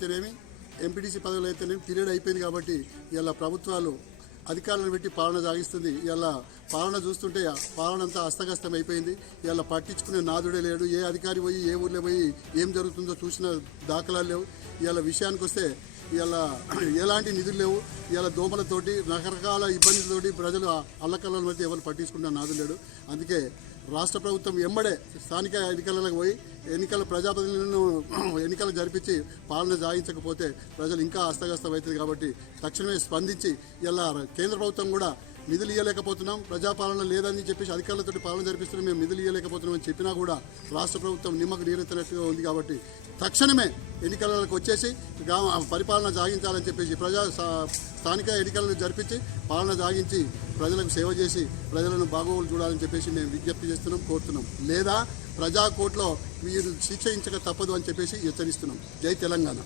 అయితేనేమి, ఎంపీటీసీ పదవులు అయితేనేమి పీరియడ్ అయిపోయింది కాబట్టి ఇలా ప్రభుత్వాలు అధికారులను పెట్టి పాలన సాగిస్తుంది. ఇలా పాలన చూస్తుంటే పాలన అంతా అస్తగస్తం అయిపోయింది. ఇలా పట్టించుకునే నాదుడే లేడు. ఏ అధికారి పోయి ఏ ఊర్లో పోయి ఏం జరుగుతుందో చూసిన దాఖలాలు లేవు. ఇలా విషయానికి వస్తే ఇలా ఎలాంటి నిధులు లేవు. ఇలా దోమలతోటి రకరకాల ఇబ్బందులతోటి ప్రజలు అల్లకల్లోల మధ్య ఎవరు పట్టించుకున్న నాదు లేడు. అందుకే రాష్ట్ర ప్రభుత్వం ఎంబడే స్థానిక ఎన్నికలకు పోయి ప్రజాప్రతినిధులను ఎన్నికలు జరిపించి పాలన సాగించకపోతే ప్రజలు ఇంకా అస్తగస్తం అవుతుంది. కాబట్టి తక్షణమే స్పందించి ఇలా కేంద్ర ప్రభుత్వం కూడా నిధులు ఇవ్వలేకపోతున్నాం, ప్రజాపాలన లేదని చెప్పేసి అధికారులతో పాలన జరిపిస్తున్నాం, మేము నిధులు ఇవ్వలేకపోతున్నాం అని చెప్పినా కూడా రాష్ట్ర ప్రభుత్వం నిమ్మకు నీరెత్తినట్టుగా ఉంది. కాబట్టి తక్షణమే ఎన్నికలకు వచ్చేసి పరిపాలన సాగించాలని చెప్పేసి స్థానిక ఎన్నికలను జరిపించి పాలన సాగించి ప్రజలకు సేవ చేసి ప్రజలను బాగోగులు చూడాలని చెప్పేసి మేము విజ్ఞప్తి చేస్తున్నాం, కోరుతున్నాం. లేదా ప్రజా కోర్టులో మీరు శిక్షించక తప్పదు అని చెప్పేసి హెచ్చరిస్తున్నాం. జై తెలంగాణ.